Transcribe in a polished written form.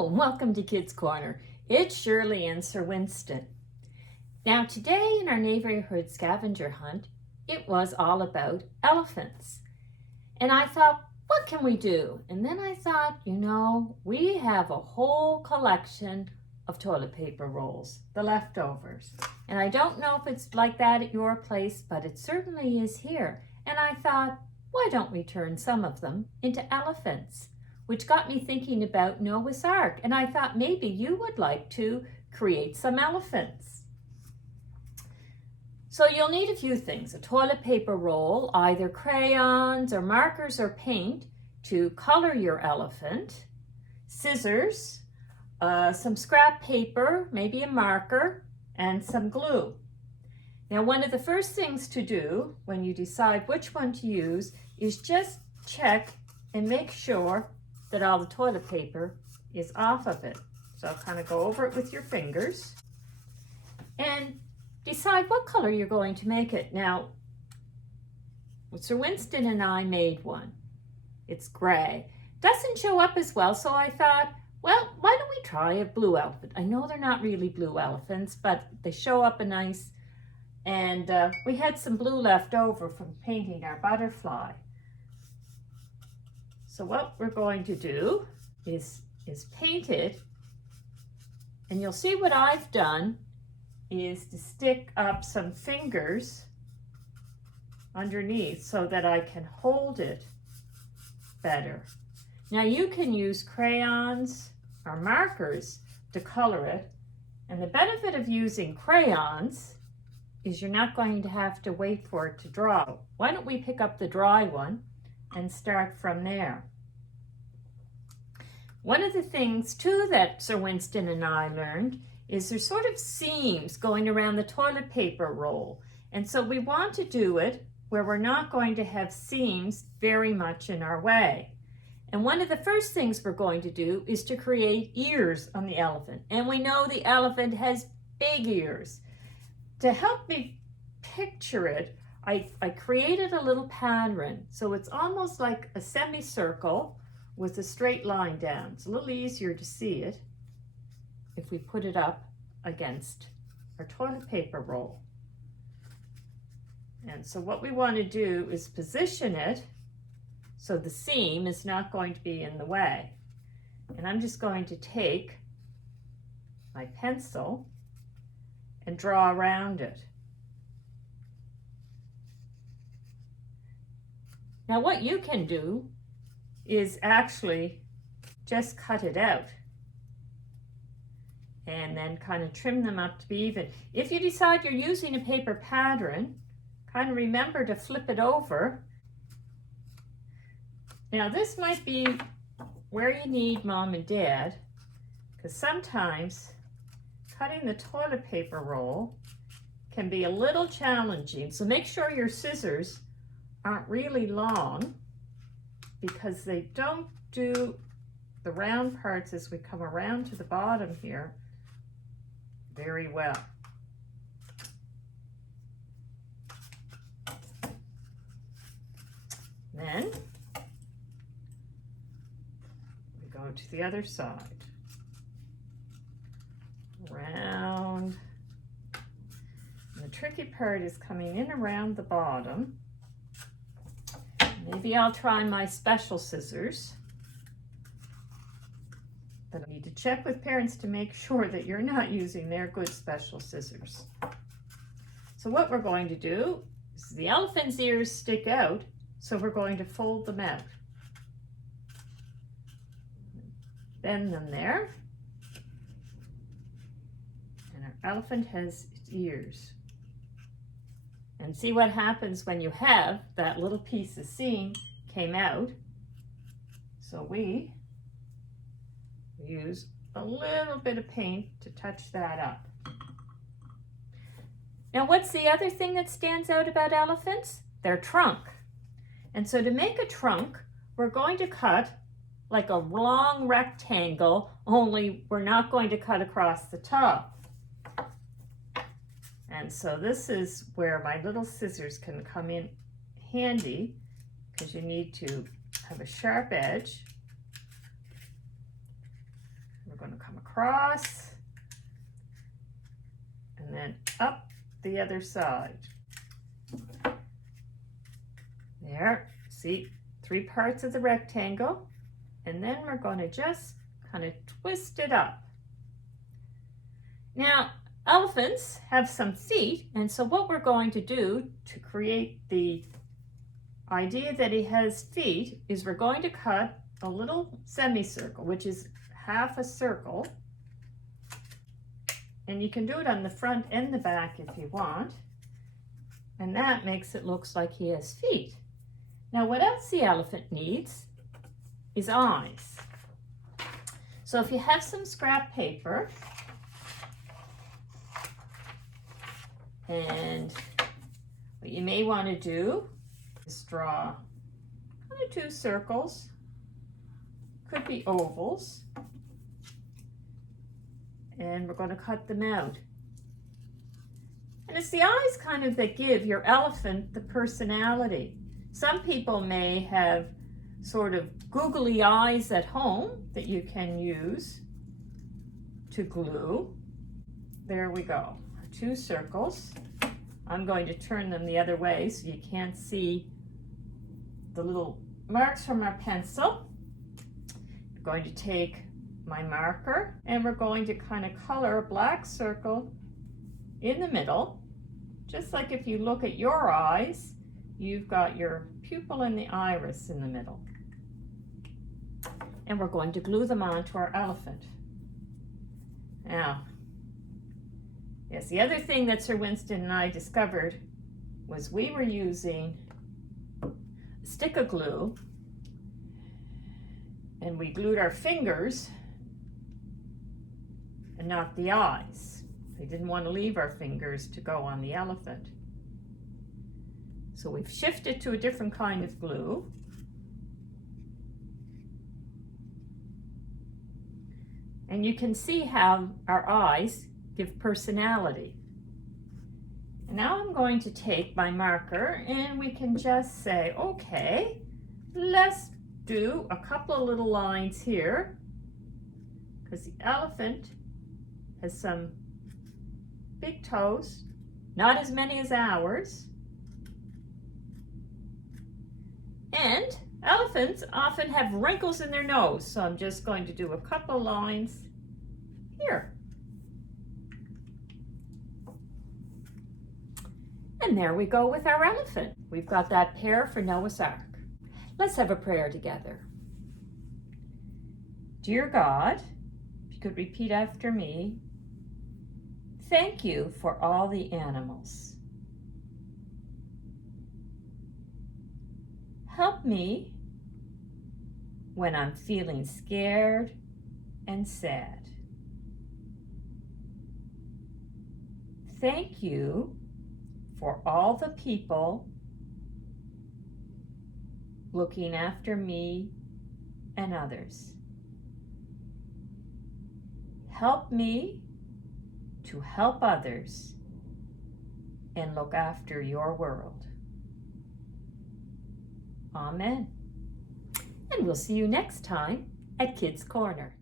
Hello and welcome to Kids Corner. It's Shirley and Sir Winston. Now today in our neighborhood scavenger hunt, it was all about elephants. And I thought, what can we do? And then I thought, we have a whole collection of toilet paper rolls, the leftovers. And I don't know if it's like that at your place, but it certainly is here. And I thought, why don't we turn some of them into elephants? Which got me thinking about Noah's Ark. And I thought maybe you would like to create some elephants. So you'll need a few things: a toilet paper roll, either crayons or markers or paint to color your elephant, scissors, some scrap paper, maybe a marker, and some glue. Now, one of the first things to do when you decide which one to use is just check and make sure that all the toilet paper is off of it. So kind of go over it with your fingers and decide what color you're going to make it. Now, Sir Winston and I made one. It's gray. Doesn't show up as well, so I thought, well, why don't we try a blue elephant? I know they're not really blue elephants, but they show up a nice, and we had some blue left over from painting our butterfly. So what we're going to do is paint it, and you'll see what I've done is to stick up some fingers underneath so that I can hold it better. Now you can use crayons or markers to color it, and the benefit of using crayons is you're not going to have to wait for it to dry. Why don't we pick up the dry one and start from there? One of the things too that Sir Winston and I learned is there's sort of seams going around the toilet paper roll. And so we want to do it where we're not going to have seams very much in our way. And one of the first things we're going to do is to create ears on the elephant. And we know the elephant has big ears. To help me picture it, I created a little pattern. So it's almost like a semicircle with a straight line down. It's a little easier to see it if we put it up against our toilet paper roll. And so what we want to do is position it so the seam is not going to be in the way. And I'm just going to take my pencil and draw around it. Now what you can do is actually just cut it out and then kind of trim them up to be even. If you decide you're using a paper pattern, kind of remember to flip it over. Now this might be where you need mom and dad, because sometimes cutting the toilet paper roll can be a little challenging. So make sure your scissors aren't really long, because they don't do the round parts as we come around to the bottom here very well. Then we go to the other side. Round. And the tricky part is coming in around the bottom. Maybe I'll try my special scissors. But I need to check with parents to make sure that you're not using their good special scissors. So what we're going to do is the elephant's ears stick out, so we're going to fold them out. Bend them there. And our elephant has its ears. And see what happens when you have that little piece of seam came out. So we use a little bit of paint to touch that up. Now what's the other thing that stands out about elephants? Their trunk. And so to make a trunk, we're going to cut like a long rectangle, only we're not going to cut across the top. And so this is where my little scissors can come in handy, because you need to have a sharp edge We're going to come across and then up the other side. There, see, 3 parts of the rectangle, and then we're going to just kind of twist it up. Now, elephants have some feet, and so what we're going to do to create the idea that he has feet is we're going to cut a little semicircle, which is half a circle, and you can do it on the front and the back if you want, and that makes it look like he has feet. Now, what else the elephant needs is eyes. So if you have some scrap paper, and what you may want to do is draw kind of 2 circles, could be ovals, and we're going to cut them out. And it's the eyes kind of that give your elephant the personality. Some people may have sort of googly eyes at home that you can use to glue. There we go, 2 circles. I'm going to turn them the other way so you can't see the little marks from our pencil. I'm going to take my marker and we're going to kind of color a black circle in the middle. Just like if you look at your eyes, you've got your pupil and the iris in the middle. And we're going to glue them onto our elephant. Now, yes, the other thing that Sir Winston and I discovered was we were using a stick of glue, and we glued our fingers and not the eyes. We didn't want to leave our fingers to go on the elephant. So we've shifted to a different kind of glue. And you can see how our eyes give personality. And now I'm going to take my marker and we can just say, okay, let's do a couple of little lines here, because the elephant has some big toes, not as many as ours. And elephants often have wrinkles in their nose, so I'm just going to do a couple lines here. And there we go with our elephant. We've got that pair for Noah's Ark. Let's have a prayer together. Dear God, if you could repeat after me, thank you for all the animals. Help me when I'm feeling scared and sad. Thank you for all the people looking after me and others. Help me to help others and look after your world. Amen. And we'll see you next time at Kids Corner.